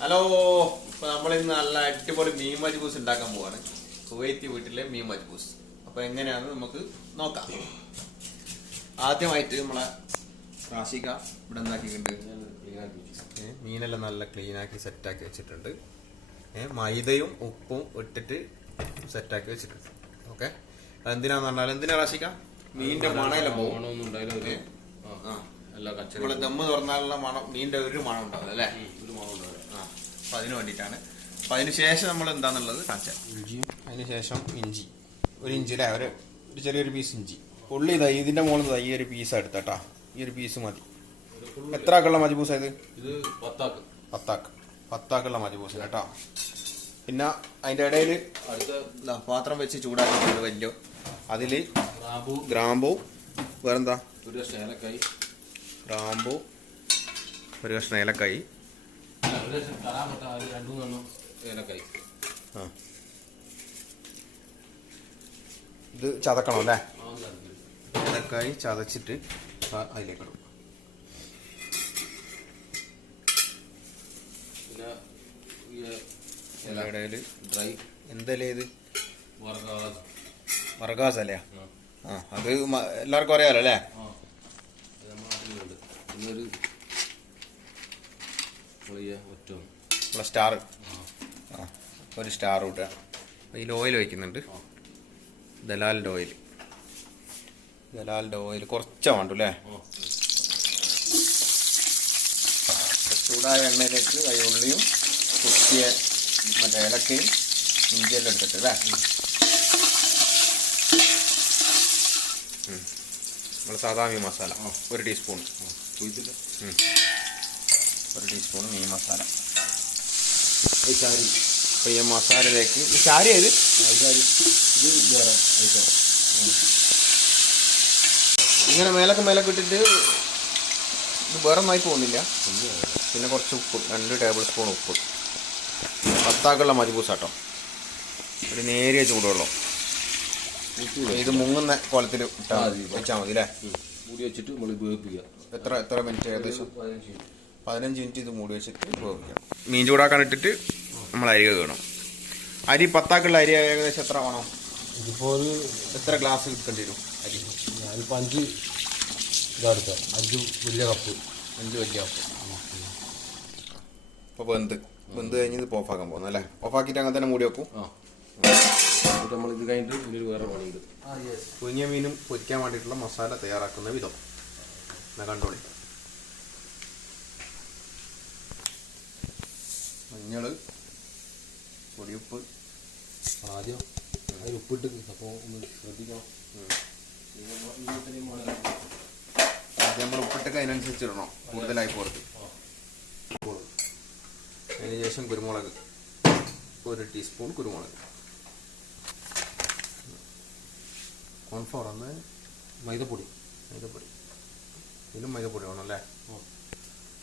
Hello, ഇപ്പൊ നമ്മളിന്ന് നല്ല അടിപൊളി മീൻ മജ്ബൂസ് ഉണ്ടാക്കാൻ പോവാണ്. കുവൈത്തി വീട്ടിലെ മീൻ മജ്ബൂസ്. അപ്പൊ എങ്ങനെയാണെന്ന് നമുക്ക് നോക്കാം. ആദ്യമായിട്ട് നമ്മളെ റാഷിക ഇവിടെ എന്താക്കിയിട്ടുണ്ട്, മീനെല്ലാം നല്ല ക്ലീൻ ആക്കി സെറ്റാക്കി വെച്ചിട്ടുണ്ട്. മൈദയും ഉപ്പും ഇട്ടിട്ട് സെറ്റാക്കി വെച്ചിട്ടുണ്ട്. ഓക്കെ, എന്തിനാന്ന് പറഞ്ഞാൽ എന്തിനാ റാഷിക? മീനിന്റെ മണയില പോകും. നമ്മളെ ദമ്മ് തുറന്നാലുള്ള മണം, മീനിന്റെ ഒരു മണം ഉണ്ടാവും അല്ലേ? അപ്പൊ അതിന് വേണ്ടിയിട്ടാണ്. അപ്പൊ അതിന് ശേഷം നമ്മൾ എന്താന്നുള്ളത് കാണിച്ചാൽ, അതിന് ശേഷം ഇഞ്ചി, ഒരു ഇഞ്ചി അല്ലേ, ഒരു ചെറിയൊരു പീസ് ഇഞ്ചി. ഉള്ളി ഇതാ ഇതിന്റെ മുകളിൽ ഈ ഒരു പീസ് എടുത്താട്ടാ, ഈ ഒരു പീസ് മതി. എത്ര ആക്കുള്ള മജ്ബൂസ് ആയത്? ഇത് പത്താക്കുള്ള മജ്ബൂസ് കേട്ടോ. പിന്നെ അതിന്റെ ഇടയിൽ പാത്രം വെച്ച് ചൂടാക്കിയിട്ടുണ്ട് വലിയ. അതില് ഗ്രാമ്പൂ, വേറെന്താ, ഗ്രാമ്പൂ, ഒരു കഷ്ണം ഏലക്കായി, ഇത് ചതക്കണം അല്ലേ? ഏലക്കായി ചതച്ചിട്ട് അതിലേക്ക് ഇടും. ഇടയില് ഡ്രൈ എന്തല്ലേ ഇത്, വർഗാസ് അല്ലേ? അത് എല്ലാവർക്കും അറിയാലോ അല്ലേ? സ്റ്റാർ, ഒരു സ്റ്റാർ ഇട്ടുക. അതിൽ ഓയിൽ വയ്ക്കുന്നുണ്ട്, ദലാലിൻ്റെ ഓയിൽ കുറച്ചാ വേണ്ടു അല്ലേ? ചൂടായ എണ്ണയിലേക്ക് ഉള്ളിയും കുത്തിയ മറ്റേ ഏലക്കയും ഇഞ്ചിയെല്ലാം എടുത്തിട്ട് അല്ലേ? നമ്മൾ സാധാ മീൻ മസാല ഒരു ടീസ്പൂൺ, മീൻ മസാല. അപ്പോൾ ഈ മസാലയിലേക്ക് ചാരി ഏത് ഇങ്ങനെ മേലൊക്കെ ഇട്ടിട്ട് ഇത് വേറെ ഒന്നായി പോകുന്നില്ല. പിന്നെ കുറച്ച് ഉപ്പ്, 2 ടേബിൾ സ്പൂൺ ഉപ്പ്. പത്താക്കുള്ള മജ്ബൂസാട്ടോ. ഒരു നേരിയ ചൂടുവെള്ളം, ഇത് മുങ്ങുന്ന കോലത്തിൽ വെച്ചാൽ മതി അല്ലേ? മൂടി വെച്ചിട്ട് നമ്മൾ വേവിപ്പിക്കുക. എത്ര മിനിറ്റ്? ഏകദേശം 15 മിനിറ്റ് ഇത് മൂടി വെച്ചിട്ട് വേവിക്കാം. മീൻ ചൂടാക്കാൻ ഇട്ടിട്ട് നമ്മൾ അരി കഴുകണം. അരി പത്താക്കുള്ള അരി ഏകദേശം എത്ര വേണം? ഇതിപ്പോൾ എത്ര ഗ്ലാസ് കിട്ടേണ്ടി വരും അരി? ഞാനിപ്പോൾ 5 ഇതെടുത്ത 5 വലിയ കപ്പ്. ഇപ്പോൾ വെന്ത് കഴിഞ്ഞ് ഇത് ഓഫാക്കാൻ പോകുന്നു അല്ലേ? ഓഫാക്കിയിട്ട് അങ്ങനെ തന്നെ മൂടി വെക്കും. നമ്മൾ ഇത് കഴിഞ്ഞിട്ട് ഇതിൽ വേറെ പണിയുണ്ട്. കുഞ്ഞ മീനും പൊരിക്കാൻ വേണ്ടിയിട്ടുള്ള മസാല തയ്യാറാക്കുന്ന വിധം കണ്ടോളി. മഞ്ഞൾ, പൊടിയുപ്പ്, ആദ്യം അതിൽ ഉപ്പിട്ട് അപ്പോൾ ഒന്ന് ശ്രദ്ധിക്കണം. ആദ്യം നമ്മൾ ഉപ്പിട്ടൊക്കെ അതിനനുസരിച്ച് ഇടണം, കൂടുതലായി പോകരുത്. അതിന് ശേഷം കുരുമുളക്, 1 ടീസ്പൂൺ കുരുമുളക്. കോൺഫ്ലോർ ഒന്ന് മൈദപ്പൊടി ഇതിലും മൈദപ്പൊടി വേണം അല്ലേ?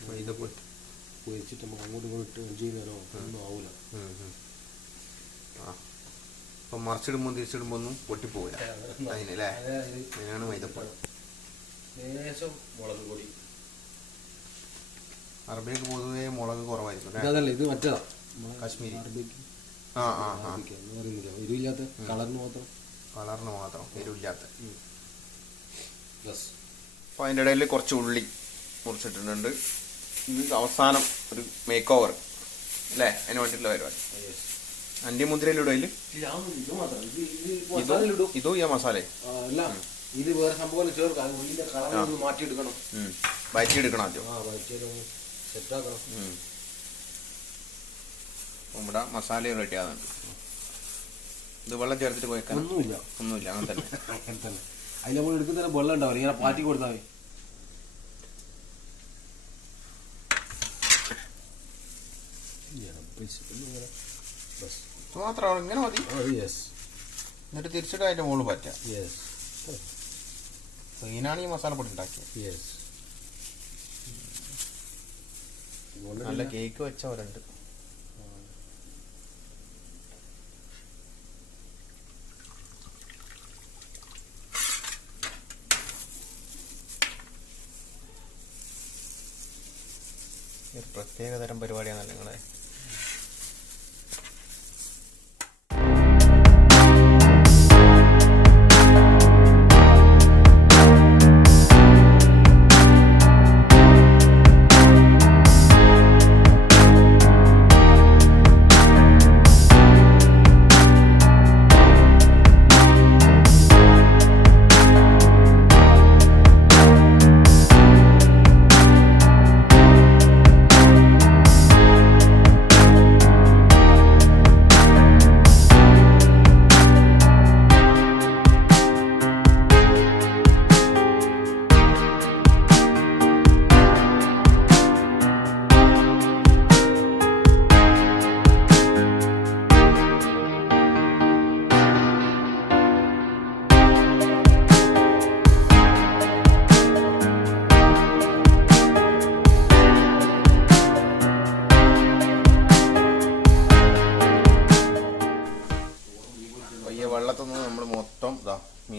മൈദപ്പൊടി പൊരിച്ചിട്ട് നമുക്ക് അങ്ങോട്ടും ഇങ്ങോട്ട് നേരോ ഒന്നും ആവില്ല. അപ്പം മറിച്ചിടുമ്പോൾ തിരിച്ചിടുമ്പോൾ ഒന്നും പൊട്ടിപ്പോവില്ല അതിനല്ലേ? അതിനാണ് മൈദപ്പൊടി. മുളക് പൊടി, അറബിക്ക് പൊതുവേ മുളക് കുറവായിരിക്കും. അതല്ല, ഇത് മറ്റേതാ കാശ്മീരി. അറബിക്ക് അറിയില്ല, എരിവില്ലാത്ത കളറിന് മാത്രം എരിവില്ലാത്ത. അപ്പോൾ അതിൻ്റെ ഇടയിൽ കുറച്ച് ഉള്ളി മുറിച്ചിട്ടിട്ടുണ്ട്. ഇത് അവസാനം ഒരു മേക്ക് ഓവർ അല്ലേ? അതിന് വേണ്ടിയിട്ടുള്ള പരിപാടി. അണ്ടി മുന്തിരിയിലിടും അതിൽ ഇതും ഈ മസാല ഇത് വേറെ സംഭവം ചേർക്കാം. മാറ്റിയെടുക്കണം, വഴറ്റിയെടുക്കണം ആദ്യം. സെറ്റാക്കണം. ഇവിടെ മസാല റെഡി ആകുന്നുണ്ട്. ഇത് വെള്ളം ചേർത്തിട്ട് പോയേക്കാൻ ഒന്നുമില്ല, അങ്ങനെ തന്നെ. അതിൽ നമ്മൾ എടുക്കുന്ന വെള്ളം ഉണ്ടാവില്ല, ഇങ്ങനെ പാറ്റി കൊടുത്താൽ മതി. മാത്രം ഇങ്ങനെ മതി. എന്നിട്ട് തിരിച്ചിട്ട് അതിൻ്റെ മുകളിൽ പറ്റാം. ഇതിനാണ് ഈ മസാലപ്പൊടി ഉണ്ടാക്കിയത്. നല്ല കേക്ക് വെച്ചവരുണ്ട്. ഒരു പ്രത്യേകതരം പരിപാടിയാണല്ലോ നിങ്ങളെ.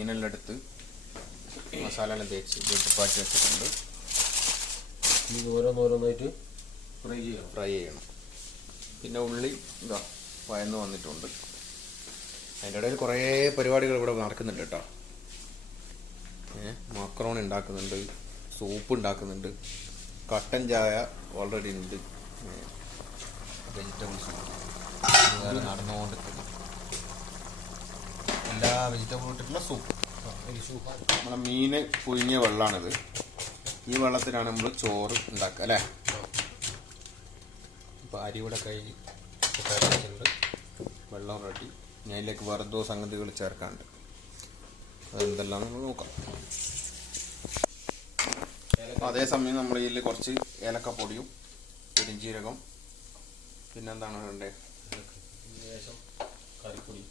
മീനെല്ലാം എടുത്ത് മസാല എല്ലാം തേച്ച് വെട്ടിപ്പാറ്റി വെച്ചിട്ടുണ്ട്. ഇത് ഓരോന്നോരോന്നായിട്ട് ഫ്രൈ ചെയ്യണം. പിന്നെ ഉള്ളി ഇതാ വയന്ന് വന്നിട്ടുണ്ട്. അതിൻ്റെ ഇടയിൽ കുറേ പരിപാടികൾ ഇവിടെ നടക്കുന്നുണ്ട് കേട്ടോ. മക്രോണി ഉണ്ടാക്കുന്നുണ്ട്, സൂപ്പ് ഉണ്ടാക്കുന്നുണ്ട്, കട്ടൻ ചായ ഓൾറെഡി ഉണ്ട്, വെജിറ്റബിൾസ് വേറെ നടന്നുകൊണ്ടിരിക്കുന്നു. എല്ലാ വെജിറ്റബിൾ ഇട്ടിട്ടുള്ള സൂപ്പ്. നമ്മളെ മീന് പുഴുങ്ങിയ വെള്ളമാണിത്. ഈ വെള്ളത്തിലാണ് നമ്മൾ ചോറ് ഉണ്ടാക്കുക അല്ലേ. ഇപ്പോൾ അരി ഇവിടെ വെച്ചിട്ടുണ്ട്, വെള്ളം റെഡി. ഞാൻ ഇതിലേക്ക് വെറുതോ സംഗതികൾ ചേർക്കാനുണ്ട്. അതെന്തെല്ലാം നമ്മൾ നോക്കാം. അതേസമയം നമ്മൾ ഇതിൽ കുറച്ച് ഏലക്കപ്പൊടിയും പെരിഞ്ചീരകം പിന്നെന്താണ് വേണ്ടത്, കറിപ്പൊടി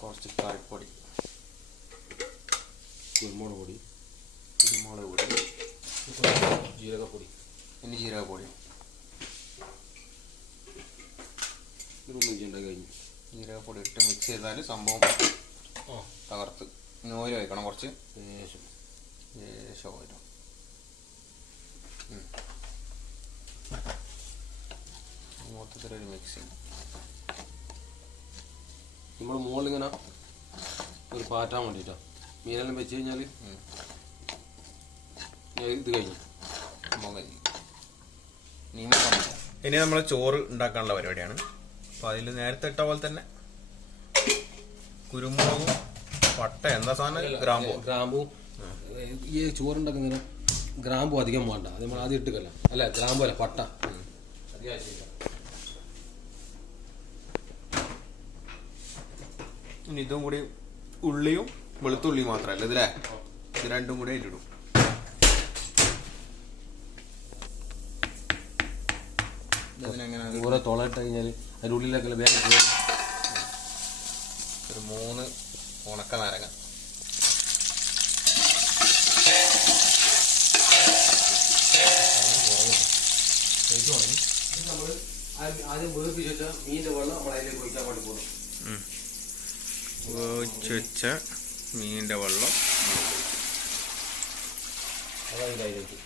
കുറച്ച് കറിപ്പൊടി, കുരുമുളക് പൊടി, ജീരകപ്പൊടി, പിന്നെ ജീരകപ്പൊടി. ഇതൊന്നും ചെയ്യേണ്ട കഴിഞ്ഞു. ജീരകപ്പൊടി ഇട്ട് മിക്സ് ചെയ്താൽ സംഭവം തകർത്ത്. ഓയിൽ വയ്ക്കണം കുറച്ച്, ഓയിൽ. മൊത്തത്തിലൊരു മിക്സിങ്. നമ്മൾ മുകളിലിങ്ങനെ ഒരു പാറ്റാൻ വേണ്ടിയിട്ടാ മീനെല്ലാം വെച്ച് കഴിഞ്ഞാൽ ഇത് കഴിഞ്ഞു. ഇനി നമ്മൾ ചോറ് ഉണ്ടാക്കാനുള്ള പരിപാടിയാണ്. അപ്പോൾ അതിൽ നേരത്തെ ഇട്ട പോലെ തന്നെ കുരുമുളകും പട്ട എന്താ സാധനം ഗ്രാമ്പൂ. ഈ ചോറുണ്ടാക്കുന്നതിന് ഗ്രാമ്പൂ അധികം വേണ്ട. അത് നമ്മൾ ആദ്യം ഇട്ടുകല്ല. അല്ല ഗ്രാമ്പൂ അല്ല, പട്ട അധികം. ഇനി ഇതും കൂടി ഉള്ളിയും വെളുത്തുള്ളിയും മാത്രമല്ല ഇതില്ലേ, ഇത് രണ്ടും കൂടി ഇട്ടിടും. ഓരോ തുളയിട്ട് കഴിഞ്ഞാൽ അതിൻ്റെ ഉള്ളിലേക്കുള്ള വേഗം ഒരു 3 ഉണക്ക നാരങ്ങ. നമ്മൾ ആദ്യം വേർപ്പിച്ച് വെച്ച മീനിന്റെ വെള്ളം നമ്മൾ അതിലേക്ക് ഒഴിക്കാൻ വേണ്ടി പോകുന്നു. വെച്ച മീനിന്റെ വെള്ളം അതായത് അതിലേക്ക്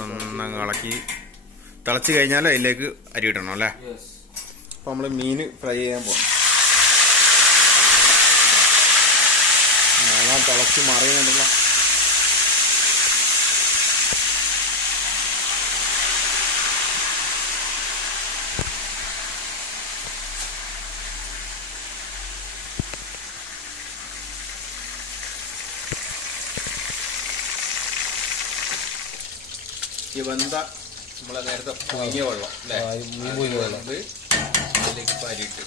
ഒന്നങ്ങ് ഇളക്കി തിളച്ച് കഴിഞ്ഞാൽ അതിലേക്ക് അരി ഇടണം അല്ലേ. അപ്പോൾ നമ്മൾ മീൻ ഫ്രൈ ചെയ്യാൻ പോകും. ഞാൻ തിളച്ച് മറിയുന്നുണ്ടല്ലോ. ഈ വെന്ത നമ്മളെ നേരത്തെ പുഴുങ്ങിയ വെള്ളം അല്ലേ, അതിലേക്ക് പരിയിട്ട്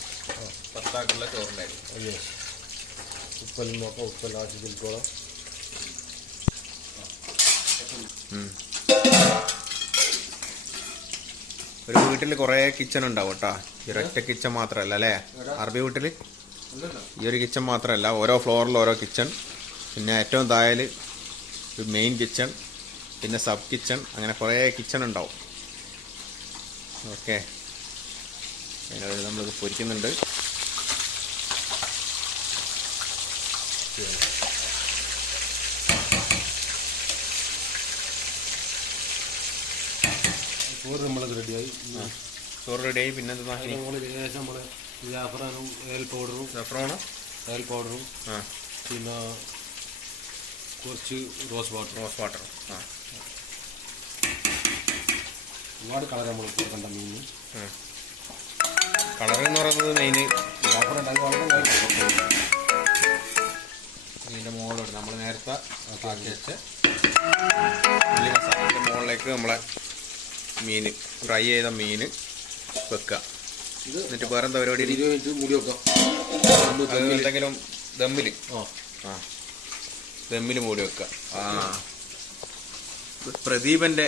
പത്താക്കുള്ള ചോറുണ്ടായിരുന്നു. ഉപ്പെല്ലാം നോക്കാം, ഉപ്പെല്ലാം ആവശ്യത്തിൽക്കോളാം. ഒരു വീട്ടിൽ കുറേ കിച്ചൺ ഉണ്ടാവും കേട്ടോ. ഈ ഒരൊറ്റ കിച്ചൺ മാത്രമല്ല അല്ലേ അറബി വീട്ടിൽ. ഈ ഒരു കിച്ചൺ മാത്രമല്ല, ഓരോ ഫ്ലോറിൽ ഓരോ കിച്ചൺ. പിന്നെ ഏറ്റവും താഴെ ഒരു മെയിൻ കിച്ചൺ, പിന്നെ സബ് കിച്ചൺ, അങ്ങനെ കുറേ കിച്ചൺ ഉണ്ടാവും. ഓക്കെ, അതിനോട് നമ്മളിത് പൊരിക്കുന്നുണ്ട്. ചോറ് നമ്മളത് റെഡിയായി. ചോറ് റെഡിയായി. പിന്നെ എന്താ ഏകദേശം നമ്മൾ ജാഫ്രാനും ഏൽ പൗഡറും പിന്നെ കുറച്ച് റോസ് വാട്ടർ ഒരുപാട് കളർ നമ്മൾ കൊടുക്കണ്ട മീനിന്. കളർ എന്ന് പറയുന്നത് മെയിന് ഇതിൻ്റെ മുകളിലോട്ട് നമ്മൾ നേരത്തെ ആക്കി വെച്ച് ഉള്ളി മസാലയുടെ മുകളിലേക്ക് നമ്മളെ മീൻ ഫ്രൈ ചെയ്ത മീൻ വെക്കുക. എന്നിട്ട് വേറെ എന്താ പരിപാടി? 20 മിനിറ്റ് മൂടി വെക്കാം. എന്തെങ്കിലും ദമ്മിൽ ദമ്മിൽ മൂടി വെക്കുക. പ്രദീപൻ്റെ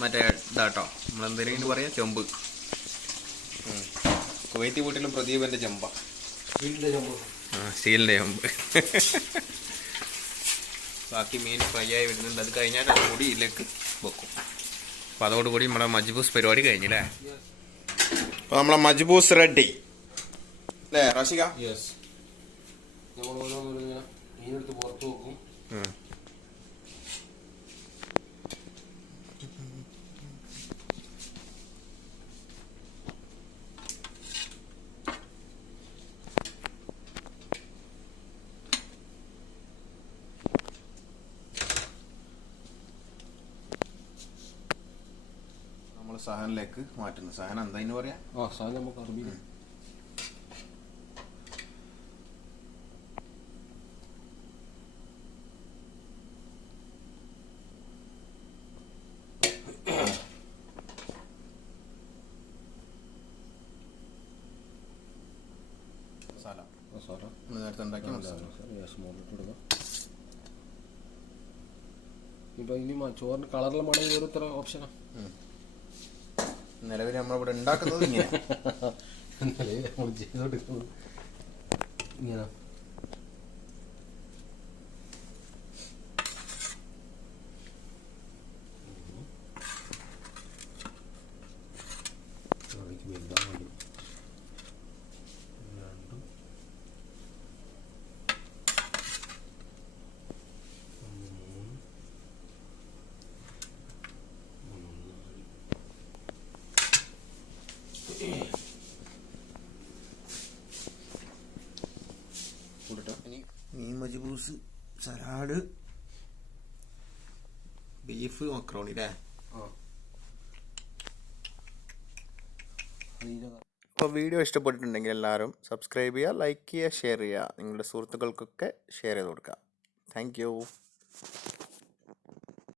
മറ്റേ ഇതാട്ടോ, നമ്മളെന്തെങ്കിലും പറയാം, ചെമ്പ്. കുവൈത്തി വീട്ടിലും പ്രദീപൻ്റെ ചെമ്പ, സ്റ്റീലിൻ്റെ ചെമ്പ്. ബാക്കി മീൻ ഫ്രൈ ആയി വരുന്നുണ്ട്. അത് കഴിഞ്ഞാൽ അത് കൂടി ഇതിലേക്ക് വെക്കും. അപ്പോൾ അതോടുകൂടി നമ്മുടെ മജ്ബൂസ് പരിപാടി കഴിഞ്ഞില്ലേ. അപ്പോൾ നമ്മളെ മജ്ബൂസ് റെഡി അല്ലേ റാഷിക? യെസ്. നമ്മൾ ഓരോന്നിങ്ങനെ മീനെടുത്ത് പുറത്ത് വെക്കും. നമ്മൾ സഹനിലേക്ക് മാറ്റുന്നു. സഹൻ എന്താ ഇന്ന് പറയാ? സാധനം നമുക്ക് അറബിയിൽ മസാല നേരത്തെ ഉണ്ടാക്കിയ മസാല. ഇപ്പൊ ഇനി ചോറിന് കളറിലെ മണം വേറെ ഇത്ര ഓപ്ഷനാ. നിലവിൽ നമ്മളിവിടെ ഉണ്ടാക്കുന്നത് ഇങ്ങനെ നമ്മൾ ചെയ്തോണ്ടിരിക്കുന്നത് ഇങ്ങനെ. മീൻ മജ്ബൂസ്, സലാഡ്, ബീഫ്, മക്രോണി അല്ലേ? അപ്പോൾ വീഡിയോ ഇഷ്ടപ്പെട്ടിട്ടുണ്ടെങ്കിൽ എല്ലാവരും സബ്സ്ക്രൈബ് ചെയ്യുക, ലൈക്ക് ചെയ്യുക, ഷെയർ ചെയ്യുക. നിങ്ങളുടെ സുഹൃത്തുക്കൾക്കൊക്കെ ഷെയർ ചെയ്ത് കൊടുക്കുക. Thank you.